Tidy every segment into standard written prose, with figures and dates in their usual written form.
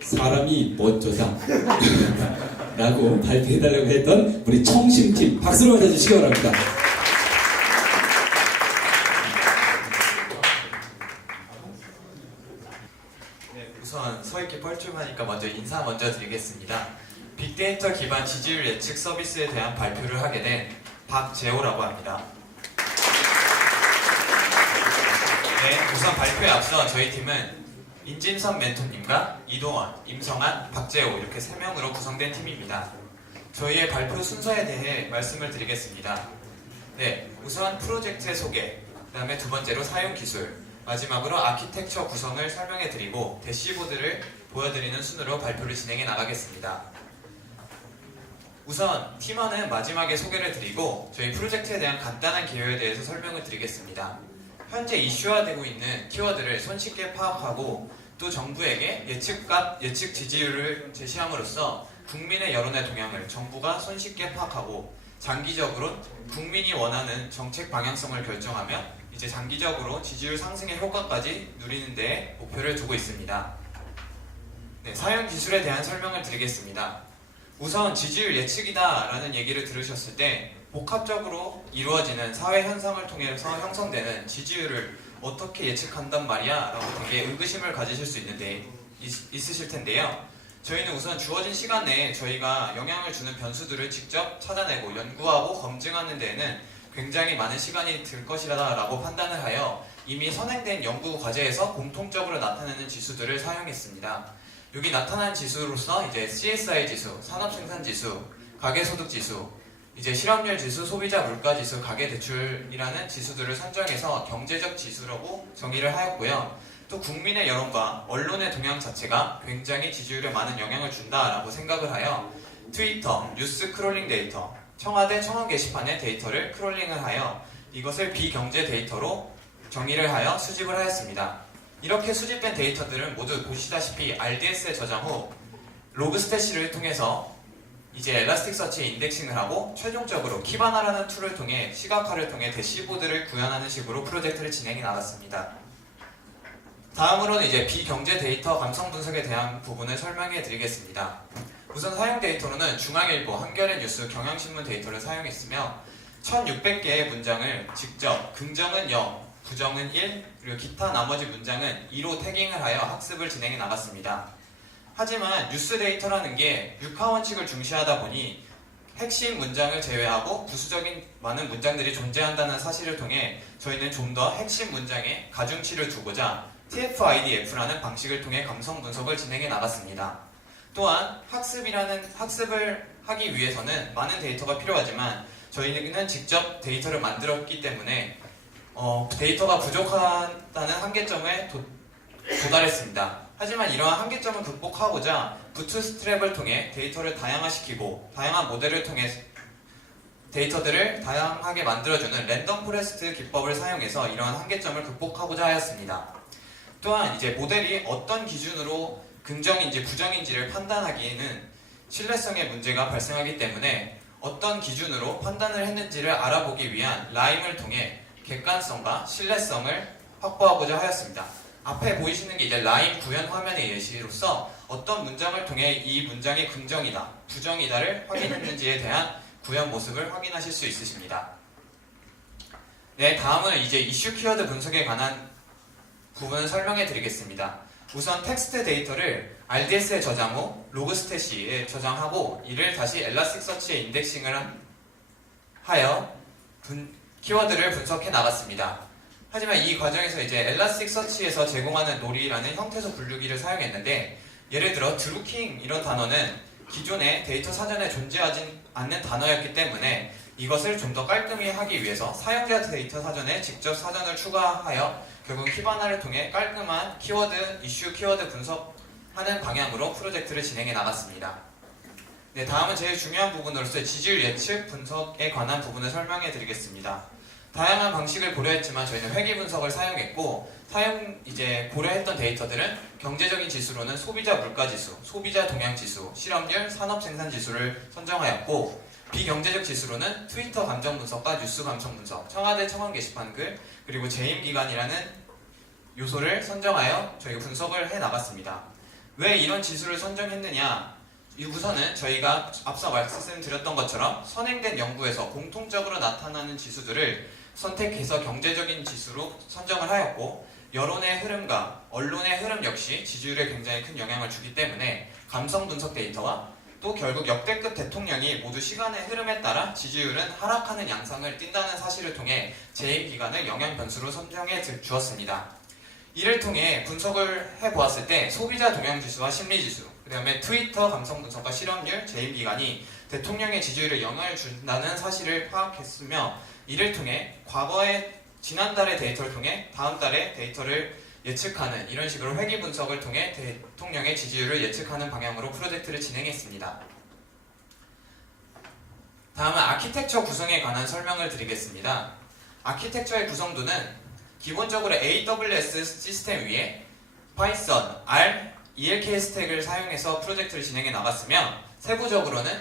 사람이 멋져다 라고 발표해달라고 했던 우리 청심팀 박수로 맞아주시기 바랍니다. 네, 우선 서있게 뻘쭘하니까 먼저 인사 먼저 드리겠습니다. 빅데이터 기반 지지율 예측 서비스에 대한 발표를 하게 된 박재호라고 합니다. 네, 우선 발표에 앞서 저희 팀은 인진선 멘토님과 이동원, 임성한, 박재호 이렇게 3명으로 구성된 팀입니다. 저희의 발표 순서에 대해 말씀을 드리겠습니다. 네, 우선 프로젝트의 소개, 그 다음에 두 번째로 사용 기술, 마지막으로 아키텍처 구성을 설명해 드리고 대시보드를 보여드리는 순으로 발표를 진행해 나가겠습니다. 우선 팀원은 마지막에 소개를 드리고 저희 프로젝트에 대한 간단한 개요에 대해서 설명을 드리겠습니다. 현재 이슈화되고 있는 키워드를 손쉽게 파악하고 또 정부에게 예측 지지율을 제시함으로써 국민의 여론의 동향을 정부가 손쉽게 파악하고 장기적으로 국민이 원하는 정책 방향성을 결정하며 이제 장기적으로 지지율 상승의 효과까지 누리는 데 목표를 두고 있습니다. 네, 사용 기술에 대한 설명을 드리겠습니다. 우선 지지율 예측이다 라는 얘기를 들으셨을 때 복합적으로 이루어지는 사회 현상을 통해서 형성되는 지지율을 어떻게 예측한단 말이야 라고 되게 의구심을 가지실 수 있으실 텐데요. 저희는 우선 주어진 시간 내에 저희가 영향을 주는 변수들을 직접 찾아내고 연구하고 검증하는 데에는 굉장히 많은 시간이 들 것이라고 판단을 하여 이미 선행된 연구 과제에서 공통적으로 나타내는 지수들을 사용했습니다. 여기 나타난 지수로서 이제 CSI 지수, 산업생산지수, 가계소득지수, 이제 실업률 지수, 소비자 물가지수, 가계대출이라는 지수들을 선정해서 경제적 지수라고 정의를 하였고요. 또 국민의 여론과 언론의 동향 자체가 굉장히 지지율에 많은 영향을 준다라고 생각을 하여 트위터, 뉴스 크롤링 데이터, 청와대 청원 게시판의 데이터를 크롤링을 하여 이것을 비경제 데이터로 정의를 하여 수집을 하였습니다. 이렇게 수집된 데이터들은 모두 보시다시피 RDS에 저장 후 로그스태시를 통해서 이제 엘라스틱서치에 인덱싱을 하고 최종적으로 키바나라는 툴을 통해 시각화를 통해 대시보드를 구현하는 식으로 프로젝트를 진행해 나갔습니다. 다음으로는 이제 비경제 데이터 감성 분석에 대한 부분을 설명해 드리겠습니다. 우선 사용 데이터로는 중앙일보, 한겨레 뉴스, 경향신문 데이터를 사용했으며 1600개의 문장을 직접 긍정은 0, 부정은 1, 그리고 기타 나머지 문장은 2로 태깅을 하여 학습을 진행해 나갔습니다. 하지만 뉴스 데이터라는 게 육하원칙을 중시하다 보니 핵심 문장을 제외하고 부수적인 많은 문장들이 존재한다는 사실을 통해 저희는 좀 더 핵심 문장에 가중치를 두고자 TF-IDF라는 방식을 통해 감성 분석을 진행해 나갔습니다. 또한 학습을 하기 위해서는 많은 데이터가 필요하지만 저희는 직접 데이터를 만들었기 때문에 데이터가 부족하다는 한계점에 도달했습니다. 하지만 이러한 한계점을 극복하고자 부트스트랩을 통해 데이터를 다양화시키고 다양한 모델을 통해 데이터들을 다양하게 만들어주는 랜덤 포레스트 기법을 사용해서 이러한 한계점을 극복하고자 하였습니다. 또한 이제 모델이 어떤 기준으로 긍정인지 부정인지를 판단하기에는 신뢰성의 문제가 발생하기 때문에 어떤 기준으로 판단을 했는지를 알아보기 위한 라임을 통해 객관성과 신뢰성을 확보하고자 하였습니다. 앞에 보이시는 게 이제 라임 구현 화면의 예시로서 어떤 문장을 통해 이 문장이 긍정이다, 부정이다를 확인했는지에 대한 구현 모습을 확인하실 수 있으십니다. 네, 다음은 이제 이슈 키워드 분석에 관한 부분을 설명해 드리겠습니다. 우선 텍스트 데이터를 RDS에 저장 후 로그스태시에 저장하고 이를 다시 엘라스틱서치에 인덱싱을 하여 키워드를 분석해 나갔습니다. 하지만 이 과정에서 이제 엘라스틱서치에서 제공하는 놀이라는 형태소 분류기를 사용했는데 예를 들어 드루킹 이런 단어는 기존의 데이터 사전에 존재하지 않는 단어였기 때문에 이것을 좀 더 깔끔히 하기 위해서 사용자 데이터 사전에 직접 사전을 추가하여 결국 키바나를 통해 깔끔한 키워드, 이슈 키워드 분석하는 방향으로 프로젝트를 진행해 나갔습니다. 네, 다음은 제일 중요한 부분으로서 지지율 예측 분석에 관한 부분을 설명해 드리겠습니다. 다양한 방식을 고려했지만 저희는 회귀 분석을 사용했고 고려했던 데이터들은 경제적인 지수로는 소비자 물가지수, 소비자 동향지수, 실업률, 산업생산지수를 선정하였고 비경제적 지수로는 트위터 감정 분석과 뉴스 감성 분석, 청와대 청원 게시판 글, 그리고 재임기간이라는 요소를 선정하여 저희가 분석을 해나갔습니다. 왜 이런 지수를 선정했느냐? 우선은 저희가 앞서 말씀드렸던 것처럼 선행된 연구에서 공통적으로 나타나는 지수들을 선택해서 경제적인 지수로 선정을 하였고 여론의 흐름과 언론의 흐름 역시 지지율에 굉장히 큰 영향을 주기 때문에 감성 분석 데이터와 또 결국 역대급 대통령이 모두 시간의 흐름에 따라 지지율은 하락하는 양상을 띈다는 사실을 통해 재임 기간을 영향 변수로 선정해 주었습니다. 이를 통해 분석을 해보았을 때 소비자 동향지수와 심리지수, 그 다음에 트위터 감성 분석과 실업률, 재임 기간이 대통령의 지지율에 영향을 준다는 사실을 파악했으며 이를 통해 지난달의 데이터를 통해 다음 달의 데이터를 예측하는 이런 식으로 회귀 분석을 통해 대통령의 지지율을 예측하는 방향으로 프로젝트를 진행했습니다. 다음은 아키텍처 구성에 관한 설명을 드리겠습니다. 아키텍처의 구성도는 기본적으로 AWS 시스템 위에 파이썬, R, ELK 스택을 사용해서 프로젝트를 진행해 나갔으며 세부적으로는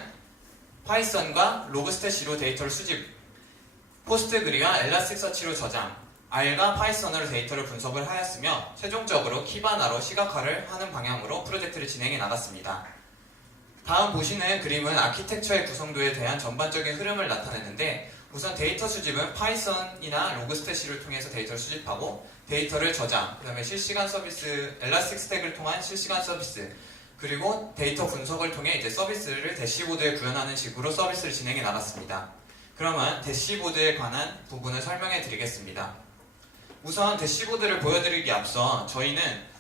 파이썬과 로그스태시로 데이터를 수집, 포스트그리와 엘라스틱서치로 저장, R과 파이썬으로 데이터를 분석을 하였으며 최종적으로 키바나로 시각화를 하는 방향으로 프로젝트를 진행해 나갔습니다. 다음 보시는 그림은 아키텍처의 구성도에 대한 전반적인 흐름을 나타내는데 우선 데이터 수집은 파이썬이나 로그스태시를 통해서 데이터를 수집하고 데이터를 저장, 그 다음에 실시간 서비스, 엘라스틱 스택을 통한 실시간 서비스, 그리고 데이터 분석을 통해 이제 서비스를 대시보드에 구현하는 식으로 서비스를 진행해 나갔습니다. 그러면 대시보드에 관한 부분을 설명해 드리겠습니다. 우선 대시보드를 보여드리기 앞서 저희는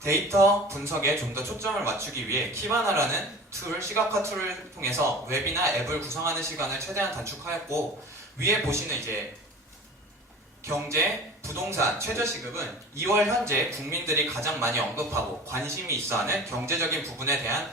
데이터 분석에 좀 더 초점을 맞추기 위해 키바나라는 툴, 시각화 툴을 통해서 웹이나 앱을 구성하는 시간을 최대한 단축하였고 위에 보시는 이제 경제, 부동산, 최저시급은 2월 현재 국민들이 가장 많이 언급하고 관심이 있어하는 경제적인 부분에 대한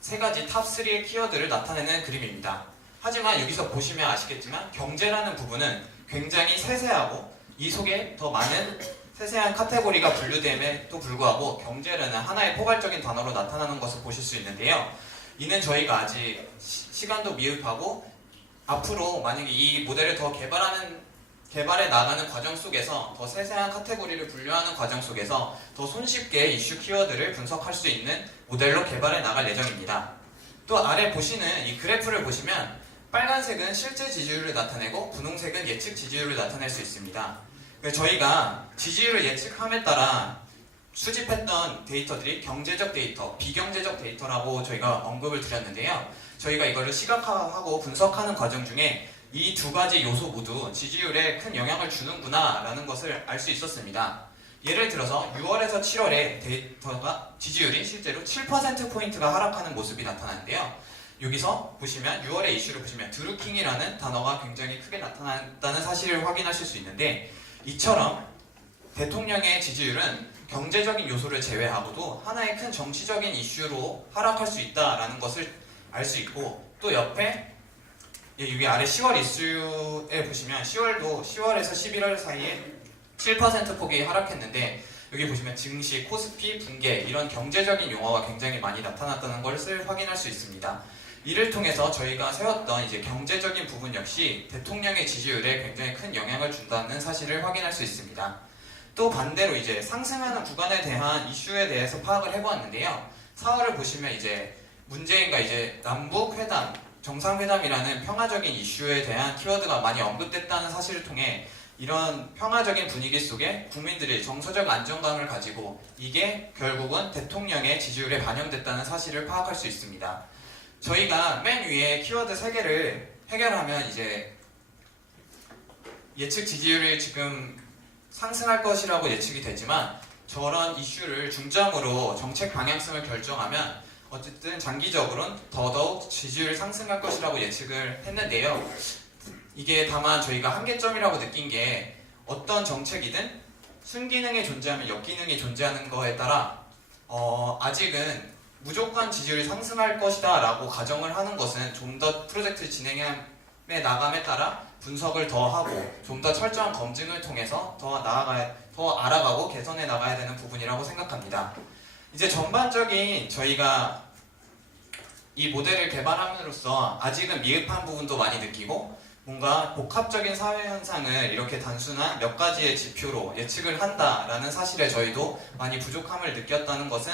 세 가지 탑3의 키워드를 나타내는 그림입니다. 하지만 여기서 보시면 아시겠지만 경제라는 부분은 굉장히 세세하고 이 속에 더 많은 세세한 카테고리가 분류됨에도 불구하고 경제라는 하나의 포괄적인 단어로 나타나는 것을 보실 수 있는데요. 이는 저희가 아직 시간도 미흡하고 앞으로 만약에 이 모델을 더 개발해 나가는 과정 속에서 더 세세한 카테고리를 분류하는 과정 속에서 더 손쉽게 이슈 키워드를 분석할 수 있는 모델로 개발해 나갈 예정입니다. 또 아래 보시는 이 그래프를 보시면 빨간색은 실제 지지율을 나타내고 분홍색은 예측 지지율을 나타낼 수 있습니다. 저희가 지지율을 예측함에 따라 수집했던 데이터들이 경제적 데이터, 비경제적 데이터라고 저희가 언급을 드렸는데요. 저희가 이거를 시각화하고 분석하는 과정 중에 이 두 가지 요소 모두 지지율에 큰 영향을 주는구나 라는 것을 알 수 있었습니다. 예를 들어서 6월에서 7월에 데이터가 지지율이 실제로 7%포인트가 하락하는 모습이 나타나는데요. 여기서 보시면 6월의 이슈를 보시면 드루킹이라는 단어가 굉장히 크게 나타났다는 사실을 확인하실 수 있는데 이처럼 대통령의 지지율은 경제적인 요소를 제외하고도 하나의 큰 정치적인 이슈로 하락할 수 있다는 것을 알 수 있고 또 옆에 여기 아래 10월 이슈에 보시면 10월에서 11월 사이에 7%폭이 하락했는데 여기 보시면 증시, 코스피, 붕괴 이런 경제적인 용어가 굉장히 많이 나타났다는 것을 확인할 수 있습니다. 이를 통해서 저희가 세웠던 이제 경제적인 부분 역시 대통령의 지지율에 굉장히 큰 영향을 준다는 사실을 확인할 수 있습니다. 또 반대로 이제 상승하는 구간에 대한 이슈에 대해서 파악을 해보았는데요. 4월을 보시면 이제 문재인과 이제 남북 회담, 정상회담이라는 평화적인 이슈에 대한 키워드가 많이 언급됐다는 사실을 통해 이런 평화적인 분위기 속에 국민들이 정서적 안정감을 가지고 이게 결국은 대통령의 지지율에 반영됐다는 사실을 파악할 수 있습니다. 저희가 맨 위에 키워드 3개를 해결하면 이제 예측 지지율이 지금 상승할 것이라고 예측이 되지만 저런 이슈를 중점으로 정책 방향성을 결정하면 어쨌든 장기적으로는 더더욱 지지율이 상승할 것이라고 예측을 했는데요. 이게 다만 저희가 한계점이라고 느낀 게 어떤 정책이든 순기능이 존재하면 역기능이 존재하는 거에 따라 아직은 무조건 지지율이 상승할 것이다 라고 가정을 하는 것은 좀 더 프로젝트를 진행하면 나감에 따라 분석을 더 하고 좀 더 철저한 검증을 통해서 더 알아가고 개선해 나가야 되는 부분이라고 생각합니다. 이제 전반적인 저희가 이 모델을 개발함으로써 아직은 미흡한 부분도 많이 느끼고 뭔가 복합적인 사회 현상을 이렇게 단순한 몇 가지의 지표로 예측을 한다라는 사실에 저희도 많이 부족함을 느꼈다는 것은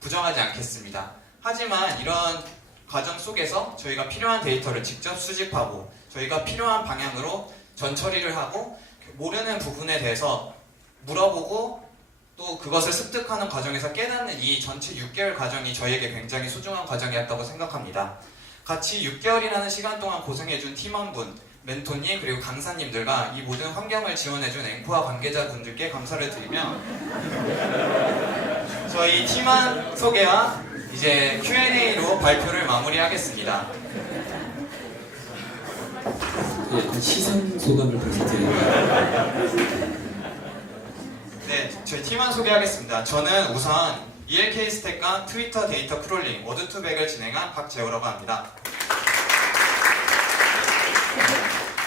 부정하지 않겠습니다. 하지만 이런 과정 속에서 저희가 필요한 데이터를 직접 수집하고 저희가 필요한 방향으로 전처리를 하고 모르는 부분에 대해서 물어보고 또 그것을 습득하는 과정에서 깨닫는 이 전체 6개월 과정이 저희에게 굉장히 소중한 과정이었다고 생각합니다. 같이 6개월이라는 시간 동안 고생해준 팀원분, 멘토님 그리고 강사님들과 이 모든 환경을 지원해준 앵코와 관계자분들께 감사를 드리며 저희 팀원 소개와 이제 Q&A로 발표를 마무리하겠습니다. 네, 시상 소감을 벌써 드립니다. 네, 저희 팀원 소개하겠습니다. 저는 우선 ELK 스택과 트위터 데이터 크롤링, 워드2백을 진행한 박재호라고 합니다.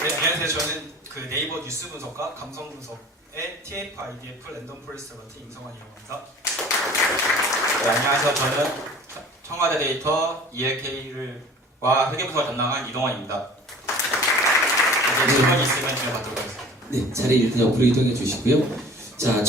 네, 안녕하세요. 저는 그 네이버 뉴스 분석과 감성 분석의 TF IDF 랜덤 포레스트 같은 임성환이라고 합니다. 네, 안녕하세요. 저는 청와대 데이터 ELK와 회계 분석을 담당한 이동환입니다. 이제 질문이 있으면 질문 받도록 하겠습니다. 네, 자리 일단 옆으로 이동해 주시고요. 자,